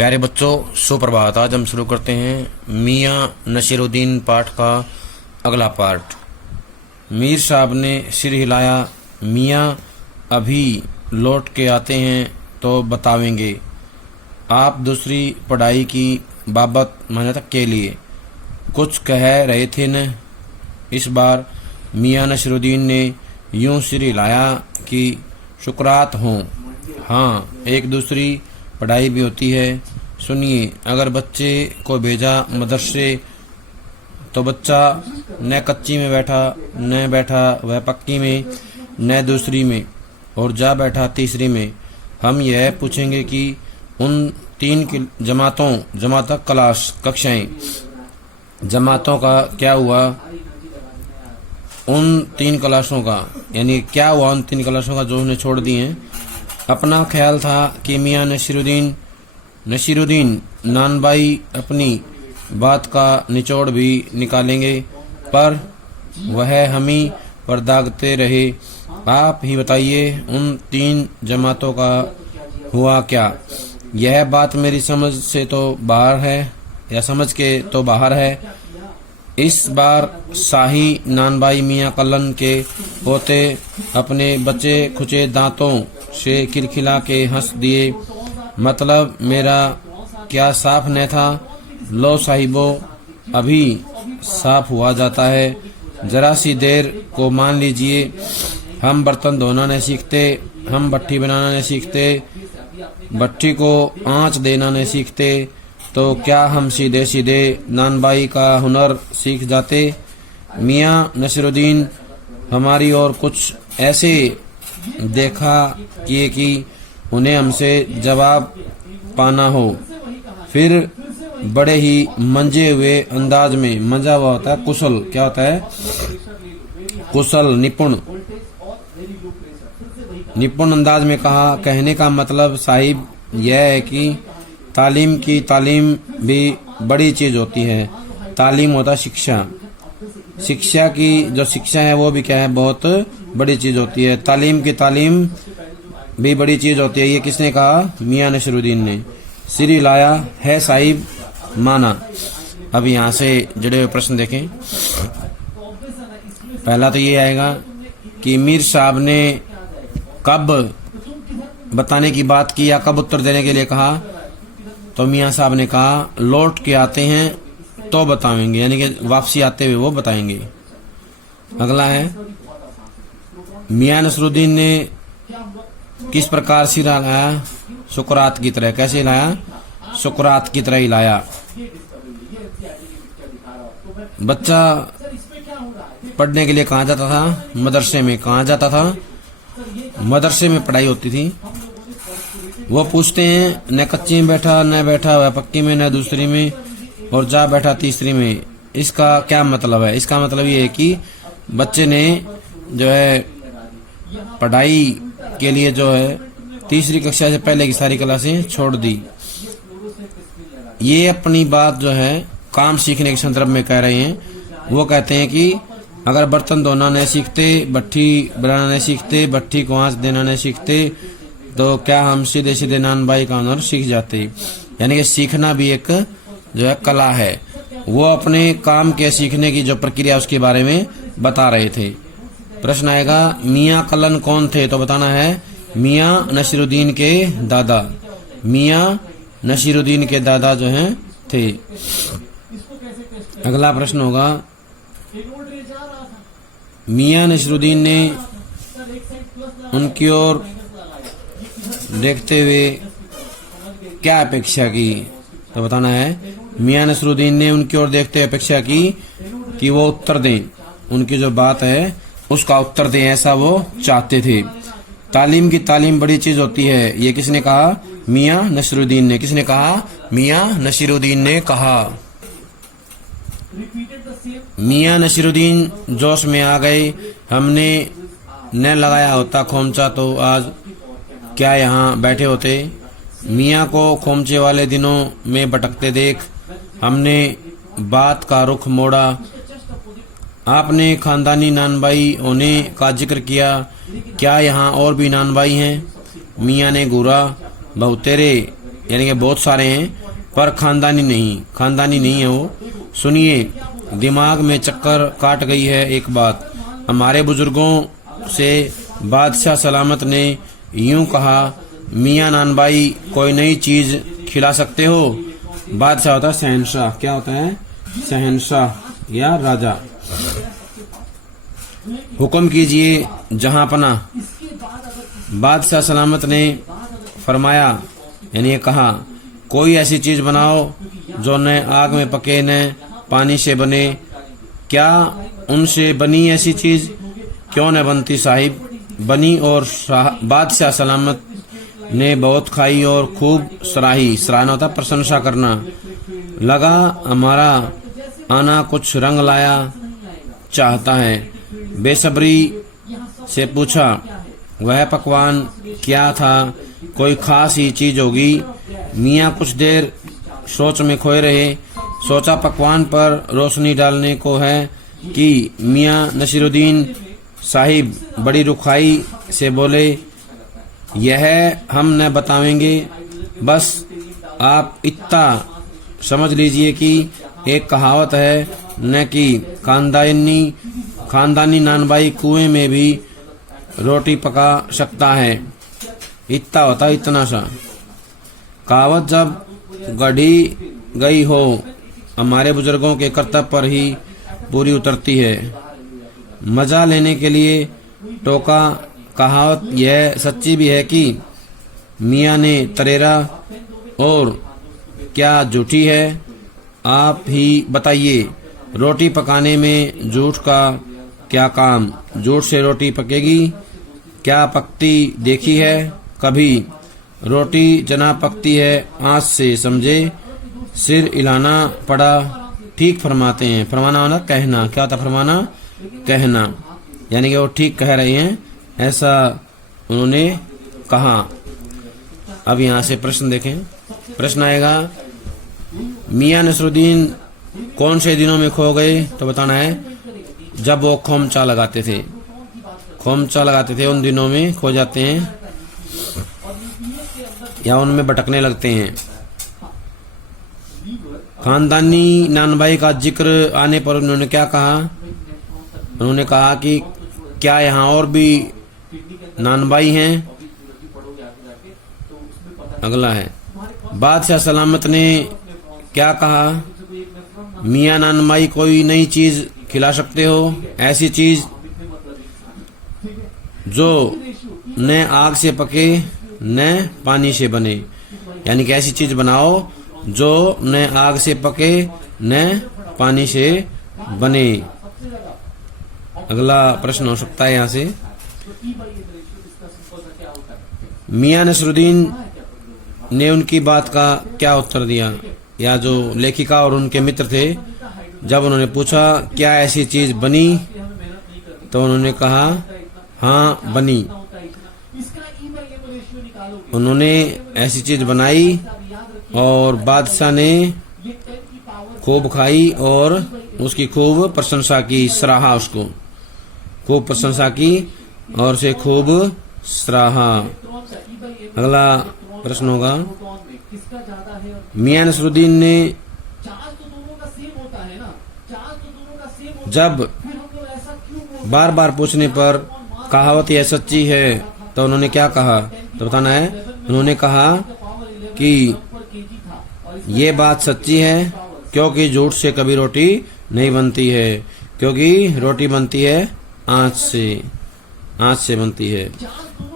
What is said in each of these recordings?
प्यारे बच्चों, सुप्रभात। आज हम शुरू करते हैं मियाँ नसीरुद्दीन पाठ का अगला पार्ट। मीर साहब ने सिर हिलाया। मियाँ अभी लौट के आते हैं तो बतावेंगे। आप दूसरी पढ़ाई की बाबत मेहनत के लिए कुछ कह रहे थे न? इस बार मियाँ नसीरुद्दीन ने यूं सिर हिलाया कि शुक्रात हों। हाँ, एक दूसरी पढ़ाई भी होती है। सुनिए, अगर बच्चे को भेजा मदरसे तो बच्चा न कच्ची में बैठा न बैठा वह पक्की में, न दूसरी में और जा बैठा तीसरी में। हम यह पूछेंगे कि उन तीन जमातों क्लास कक्षाएं जमातों का क्या हुआ, उन तीन क्लासों का यानी क्या हुआ उन तीन क्लासों का जो उन्हें छोड़ दिए हैं। अपना ख्याल था कि मियाँ नसीरुद्दीन नानबाई अपनी बात का निचोड़ भी निकालेंगे, पर वह हम ही पर दागते रहे। आप ही बताइए, उन तीन जमातों का हुआ क्या? यह बात मेरी समझ से तो बाहर है, या समझ के तो बाहर है। इस बार शाही नानबाई मियाँ कलन के पोते अपने बचे खुचे दांतों से खिलखिला के हंस दिए। मतलब मेरा क्या साफ न था? लो साहिबो, अभी साफ हुआ जाता है। जरा सी देर को मान लीजिए। हम बर्तन धोना नहीं सीखते, हम भट्टी बनाना नहीं सीखते, भट्टी को आंच देना नहीं सीखते, तो क्या हम सीधे सीधे नानबाई का हुनर सीख जाते? मियाँ नसीरुद्दीन हमारी और कुछ ऐसे देखा किए कि उन्हें हमसे जवाब पाना हो। फिर बड़े ही मंजे हुए अंदाज में, मंजा हुआ होता है कुशल, क्या होता है? कुशल, निपुण अंदाज में कहा। कहने का मतलब साहिब यह है कि तालीम भी बड़ी चीज होती है। तालीम होता शिक्षा, शिक्षा की जो शिक्षा है वो भी क्या है? बहुत बड़ी चीज होती है। तालीम भी बड़ी चीज होती है। ये किसने कहा? मियाँ नसीरुद्दीन ने। सिर हिलाया है साहिब, माना। अब यहाँ से जुड़े हुए प्रश्न देखें। पहला तो ये आएगा कि मीर साहब ने कब बताने की बात की या कब उत्तर देने के लिए कहा? तो मियाँ साहब ने कहा लौट के आते हैं तो बताएंगे, यानी कि वापसी आते हुए वो बताएंगे। अगला है, मियाँ नसीरुद्दीन ने किस प्रकार सिर हिलाया? सुकरात की तरह। कैसे हिलाया? सुकरात की तरह हिलाया। बच्चा पढ़ने के लिए कहाँ जाता था? मदरसे में। कहाँ जाता था? मदरसे में पढ़ाई होती थी। वो पूछते हैं न कच्ची में बैठा न बैठा वह पक्की में, न दूसरी में और जा बैठा तीसरी में। इसका क्या मतलब है? इसका मतलब ये है कि बच्चे ने जो है पढ़ाई के लिए जो है तीसरी कक्षा से पहले की सारी क्लासें छोड़ दी। ये अपनी बात जो है काम सीखने के संदर्भ में कह रहे हैं। वो कहते हैं कि अगर बर्तन धोना नहीं सीखते, भट्टी बनाना नहीं सीखते, भट्टी को आंच देना नहीं सीखते, तो क्या हम सीधे सीधे नानबाई का हुनर सीख जाते? यानी कि सीखना भी एक जो है कला है। वो अपने काम के सीखने की जो प्रक्रिया उसके बारे में बता रहे थे। प्रश्न आएगा मियाँ कलन कौन थे? तो बताना है मियाँ नसीरुद्दीन के दादा। मियाँ नसीरुद्दीन के दादा जो हैं थे। अगला प्रश्न होगा, मियाँ नसीरुद्दीन ने उनकी ओर देखते हुए क्या अपेक्षा की? तो बताना है मियाँ नसीरुद्दीन ने उनकी ओर देखते हुए अपेक्षा की कि वो उत्तर दें, उनकी जो बात है उसका उत्तर दें, ऐसा वो चाहते थे। तालीम बड़ी चीज होती है। ये किसने कहा? मियाँ नसीरुद्दीन ने। किसने कहा? मियाँ नसीरुद्दीन ने कहा। मियाँ नसीरुद्दीन जोश में आ गए। हमने न लगाया होता खोमचा तो आज क्या यहाँ बैठे होते? मियाँ को खोमचे वाले दिनों में भटकते देख हमने बात का रुख मोड़ा। आपने खानदानी नानबाई होने का जिक्र किया, क्या यहाँ और भी नानबाई हैं? मियाँ ने घूरा। बहुतेरे यानी कि बहुत सारे हैं, पर खानदानी नहीं है वो। सुनिए, दिमाग में चक्कर काट गई है एक बात। हमारे बुजुर्गों से बादशाह सलामत ने यूं कहा, मियाँ नानबाई कोई नई चीज खिला सकते हो? बादशाह होता है शहंशाह। क्या होता है? शहंशाह या राजा। हुक्म कीजिए जहांपना। बादशाह सलामत ने फरमाया, यानी ये कहा, कोई ऐसी चीज बनाओ जो न आग में पके न पानी से बने। क्या उनसे बनी ऐसी चीज? क्यों न बनती साहिब, बनी। और बादशाह सलामत ने बहुत खाई और खूब सराही। सराहना होता प्रशंसा करना। लगा हमारा आना कुछ रंग लाया चाहता है। बेसब्री से पूछा, वह पकवान क्या था? कोई खास ही चीज होगी। मियाँ कुछ देर सोच में खोए रहे। सोचा पकवान पर रोशनी डालने को है कि मियाँ नसीरुद्दीन साहिब बड़ी रुखाई से बोले, यह हम न बतावेंगे, बस आप इतना समझ लीजिए कि एक कहावत है न कि खानदानी नानबाई कुएं में भी रोटी पका सकता है। इतना होता इतना सा। कहावत जब गढ़ी गई हो, हमारे बुजुर्गों के कर्तव्य पर ही पूरी उतरती है। मजा लेने के लिए टोका। कहावत यह सच्ची भी है कि मियाँ ने तरेरा, और क्या झूठी है? आप ही बताइए। रोटी पकाने में झूठ का क्या काम? झूठ से रोटी पकेगी? क्या पकती देखी है कभी? रोटी जना पकती है आँच से, समझे? सिर हिलाना पड़ा। ठीक फरमाते हैं। फरमाना होना कहना। क्या होता फरमाना? कहना। यानी कि वो ठीक कह रहे हैं, ऐसा उन्होंने कहा। अब यहाँ से प्रश्न देखें। प्रश्न आएगा, मियाँ नसरुद्दीन कौन से दिनों में खो गए? तो बताना है जब वो खोमचा लगाते थे। खोमचा लगाते थे उन दिनों में खो जाते हैं या उनमें भटकने लगते हैं। खानदानी नानबाई का जिक्र आने पर उन्होंने क्या कहा? उन्होंने कहा कि क्या यहाँ और भी नानबाई हैं? अगला है, बादशाह सलामत ने क्या कहा? मियाँ नानबाई कोई नई चीज खिला सकते हो? ऐसी चीज जो न आग से पके न पानी से बने। यानी कि ऐसी चीज बनाओ जो न आग से पके न पानी से बने। अगला प्रश्न हो सकता है यहाँ से, मियाँ नसरुद्दीन ने उनकी बात का क्या उत्तर दिया? या जो लेखिका और उनके मित्र थे, जब उन्होंने पूछा क्या ऐसी चीज बनी, तो उन्होंने कहा हाँ बनी। उन्होंने ऐसी चीज बनाई और बादशाह ने खूब खाई और उसकी खूब प्रशंसा की, सराहा। उसको खूब प्रशंसा की और उसे खूब सराहा। अगला प्रश्न होगा, मियाँ नसरुद्दीन ने जब बार बार पूछने पर कहावत यह सच्ची है, तो उन्होंने क्या कहा? तो बताना है, उन्होंने कहा कि ये बात सच्ची है क्योंकि झूठ से कभी रोटी नहीं बनती है, क्योंकि रोटी बनती है आँच से बनती है।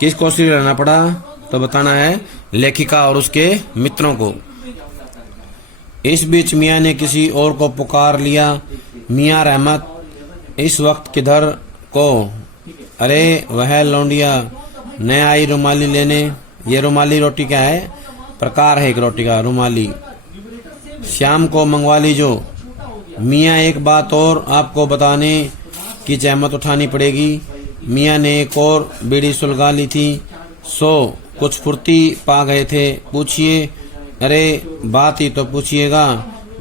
किसको सिर रहना पड़ा? तो बताना है लेखिका और उसके मित्रों को। इस बीच मियाँ ने किसी और को पुकार लिया, मियाँ रहमत इस वक्त किधर को? अरे वह लौंडिया न आई रुमाली लेने। ये रुमाली रोटी क्या है? प्रकार है एक रोटी का, रुमाली। शाम को मंगवा लीजो। मियाँ एक बात और आपको बताने की जहमत उठानी पड़ेगी। मियाँ ने एक और बीड़ी सुलगा ली थी, सो कुछ फुर्ती पा गए थे। पूछिए। अरे बात ही तो पूछिएगा,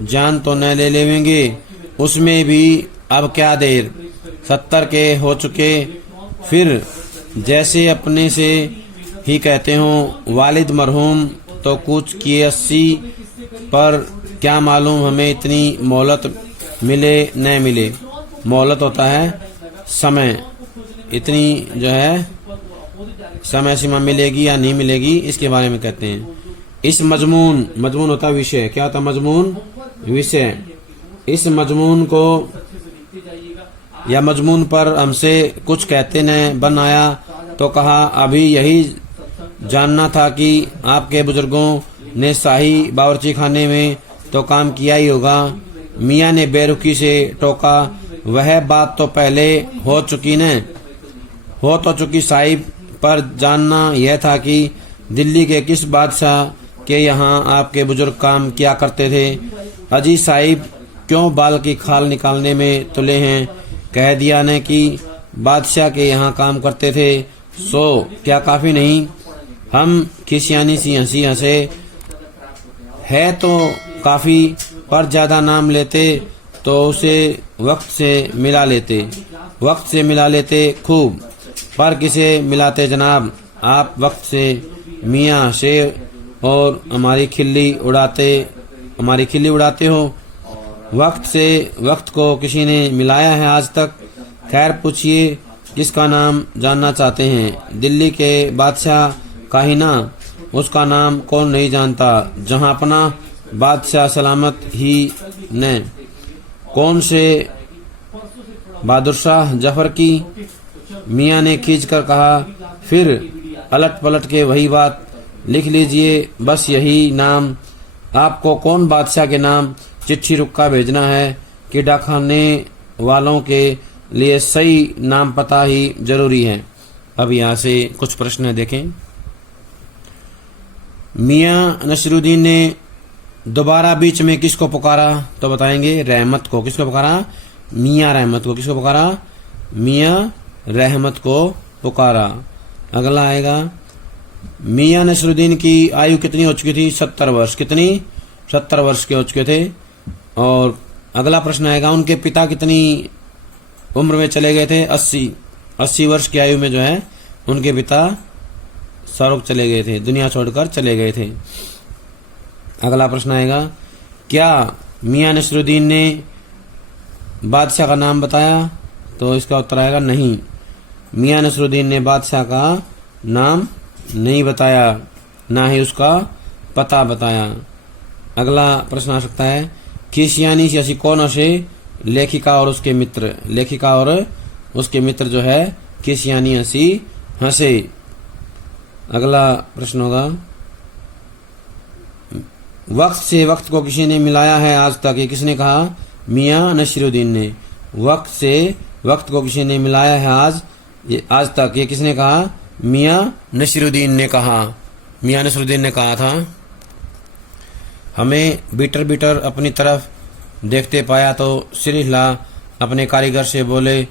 जान तो न ले लेंगे, उसमें भी अब क्या देर। 70 के हो चुके, फिर जैसे अपने से ही कहते हो, वालिद मरहूम तो कुछ किए 80, पर क्या मालूम हमें इतनी मोहलत मिले न मिले। मोहलत होता है समय, इतनी जो है समय सीमा मिलेगी या नहीं मिलेगी, इसके बारे में कहते हैं। इस मजमून, मजमून होता है विषय, क्या होता है मजमून? विषय। इस मजमून को या मजमून पर हमसे कुछ कहते न बन आया तो कहा अभी यही जानना था कि आपके बुजुर्गों ने शाही बावर्ची खाने में तो काम किया ही होगा। मियाँ ने बेरुखी से टोका, वह बात तो पहले हो चुकी न, हो तो चुकी साहिब, पर जानना यह था कि दिल्ली के किस बादशाह के यहाँ आपके बुजुर्ग काम किया करते थे। अजी साहिब क्यों बाल की खाल निकालने में तुले हैं? कह दिया ने कि बादशाह के यहाँ काम करते थे, सो क्या काफी नहीं? हम खिसियानी सी हंसी हंसे, है तो काफी, पर ज्यादा नाम लेते तो उसे वक्त से मिला लेते, वक्त से मिला लेते खूब। पर किसे मिलाते जनाब, आप वक्त से मियाँ से और हमारी खिल्ली उड़ाते हो। वक्त से वक्त को किसी ने मिलाया है आज तक? खैर पूछिए किसका नाम जानना चाहते हैं? दिल्ली के बादशाह का ही ना, उसका नाम कौन नहीं जानता, जहां अपना बादशाह सलामत ही ने। कौन से? बहादुर शाह जफर की। मियाँ ने खींचकर कहा, फिर अलट पलट के वही बात लिख लीजिए, बस यही नाम। आपको कौन बादशाह के नाम चिट्ठी रुक्का भेजना है कि डाकखाने वालों के लिए सही नाम पता ही जरूरी है। अब यहाँ से कुछ प्रश्न देखें। मियाँ नसीरुद्दीन ने दोबारा बीच में किसको पुकारा? तो बताएंगे रहमत को। किसको पुकारा? मियाँ रहमत को। किसको पुकारा? मियाँ रहमत को पुकारा। अगला आएगा, मियाँ नसीरुद्दीन की आयु कितनी हो चुकी थी? 70 वर्ष। कितनी? 70 वर्ष के हो चुके थे। और अगला प्रश्न आएगा, उनके पिता कितनी उम्र में चले गए थे? 80 वर्ष की आयु में जो है उनके पिता स्वर्ग चले गए थे, दुनिया छोड़कर चले गए थे। अगला प्रश्न आएगा, क्या मियाँ नसीरुद्दीन ने बादशाह का नाम बताया? तो इसका उत्तर आएगा नहीं, मियाँ नसीरुद्दीन ने बादशाह का नाम नहीं बताया, ना ही उसका पता बताया। अगला प्रश्न आ सकता है, खिसियानी सी हंसी कौन हंसे? लेखिका और उसके मित्र। लेखिका और उसके मित्र जो है खिसियानी हंसी हंसे। अगला प्रश्न होगा, वक्त से वक्त को किसी ने मिलाया है आज तक? ये किसने कहा? मियाँ नसीरुद्दीन ने। वक्त से वक्त को किसी ने मिलाया है आज तक, ये किसने कहा? मियाँ नसीरुद्दीन ने कहा। मियाँ नसीरुद्दीन ने कहा था। हमें बीटर बीटर अपनी तरफ देखते पाया तो सिर हिला अपने कारीगर से बोले,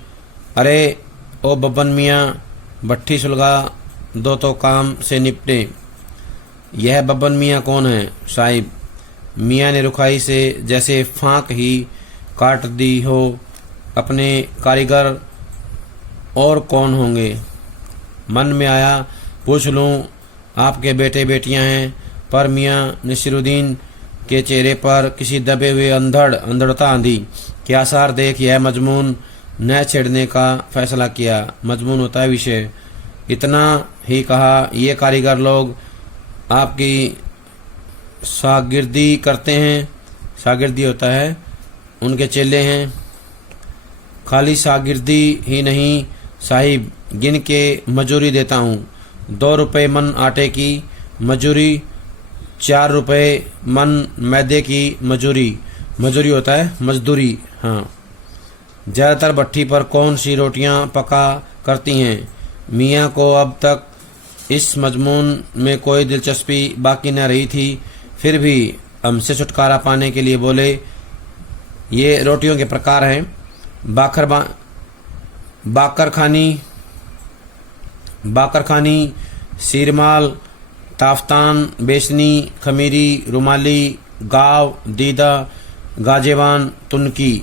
अरे ओ बब्बन मियाँ, भट्ठी सुलगा दो तो काम से निपटे। यह बब्बन मियाँ कौन है साहिब? मियाँ ने रुखाई से जैसे फांक ही काट दी हो। अपने कारीगर और कौन होंगे? मन में आया पूछ लूं, आपके बेटे बेटियां हैं, पर मियाँ नसीरुद्दीन के चेहरे पर किसी दबे हुए अंधड़ता आंधी के आसार देख यह मजमून न छेड़ने का फैसला किया। मजमून होता है विषय। इतना ही कहा, ये कारीगर लोग आपकी शागिर्दी करते हैं। शागिर्दी होता है उनके चेले हैं। खाली शागिर्दी ही नहीं साहिब, गिन के मजूरी देता हूँ। 2 रुपये मन आटे की मजूरी, 4 रुपये मन मैदे की मजूरी। मजूरी होता है मजदूरी। हाँ। ज़्यादातर भट्ठी पर कौन सी रोटियां पका करती हैं? मियाँ को अब तक इस मजमून में कोई दिलचस्पी बाकी न रही थी, फिर भी हमसे छुटकारा पाने के लिए बोले, ये रोटियों के प्रकार हैं, बाकर खानी, सीरमाल, ताफ्तान, बेसनी, खमीरी, रुमाली, गाव, दीदा, गाजेवान, तुनकी।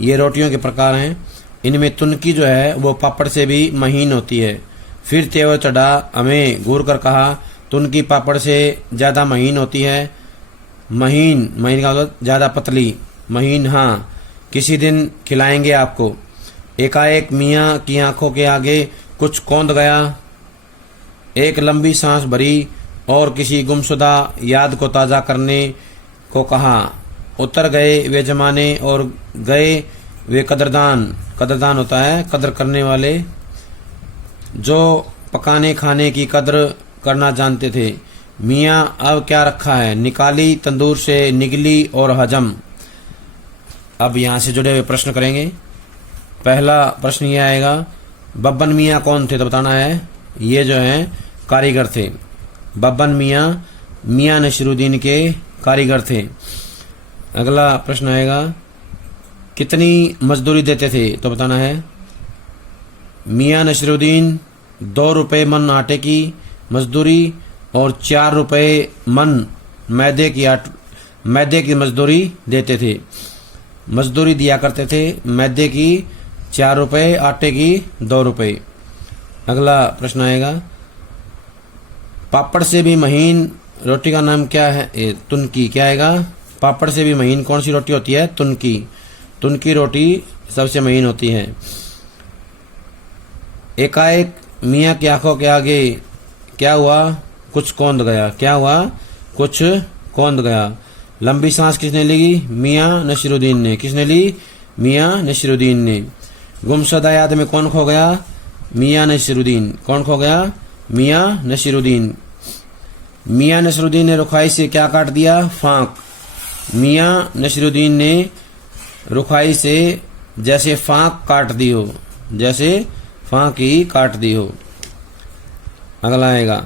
ये रोटियों के प्रकार हैं। इनमें तुनकी जो है वो पापड़ से भी महीन होती है। फिर तेवर चढ़ा, हमें घूर कर कहा, तुनकी पापड़ से ज़्यादा महीन होती है। महीन, महीन का मतलब ज़्यादा पतली। महीन, हाँ, किसी दिन खिलाएंगे आपको। एकाएक मियाँ की आंखों के आगे कुछ कौंध गया। एक लंबी सांस भरी और किसी गुमशुदा याद को ताज़ा करने को कहा। उतर गए वे जमाने और गए वे कदरदान। कदरदान होता है कदर करने वाले, जो पकाने खाने की कदर करना जानते थे। मियाँ अब क्या रखा है, निकाली तंदूर से निगली और हजम। अब यहाँ से जुड़े हुए प्रश्न करेंगे। पहला प्रश्न ये आएगा, बब्बन मियाँ कौन थे, तो बताना है ये जो हैं कारीगर थे। बब्बन मियाँ मियाँ नसीरुद्दीन के कारीगर थे। अगला प्रश्न आएगा, कितनी मजदूरी देते थे, तो बताना है मियाँ नसीरुद्दीन 2 रुपये मन आटे की मजदूरी और 4 रुपये मन मैदे की मजदूरी देते थे। मजदूरी दिया करते थे मैदे की 4 रुपये, आटे की 2 रुपये। अगला प्रश्न आएगा, पापड़ से भी महीन रोटी का नाम क्या है, तुनकी। क्या आएगा, पापड़ से भी महीन कौन सी रोटी होती है, तुनकी। तुनकी रोटी सबसे महीन होती है। एकाएक मियाँ की आंखों के आगे क्या हुआ, कुछ कौंध गया। क्या हुआ, कुछ कौंध गया। लंबी सांस किसने ली, मियाँ नसीरुद्दीन ने। किसने ली, मियाँ नसीरुद्दीन ने। गुमशुदा याद में कौन खो गया, मियाँ नसीरुद्दीन। कौन खो गया, मियाँ नसीरुद्दीन। मियाँ नसीरुद्दीन ने रुखाई से क्या काट दिया, फांक। मियाँ नसीरुद्दीन ने रुखाई से जैसे फांक काट दी हो, जैसे फांक ही काट दी हो। अगला आएगा,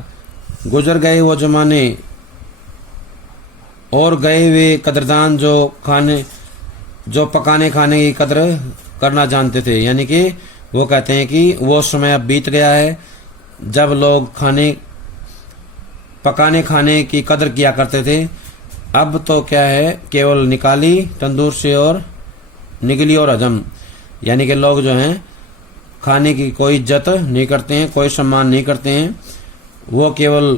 गुजर गए वो जमाने और गए वे कदरदान, जो पकाने खाने की कदर करना जानते थे। यानी कि वो कहते हैं कि वो समय अब बीत गया है जब लोग पकाने खाने की कदर किया करते थे। अब तो क्या है, केवल निकाली तंदूर से और निगली और हजम। यानी कि लोग जो हैं खाने की कोई इज्जत नहीं करते हैं, कोई सम्मान नहीं करते हैं। वो केवल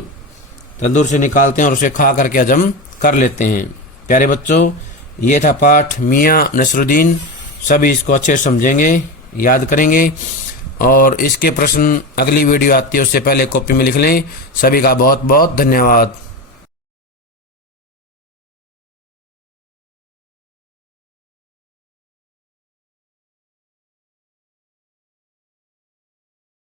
तंदूर से निकालते हैं और उसे खा करके हजम कर लेते हैं। प्यारे बच्चों, ये था पाठ मियाँ नसीरुद्दीन। सभी इसको अच्छे समझेंगे, याद करेंगे और इसके प्रश्न अगली वीडियो आती है उससे पहले कॉपी में लिख लें। सभी का बहुत बहुत धन्यवाद।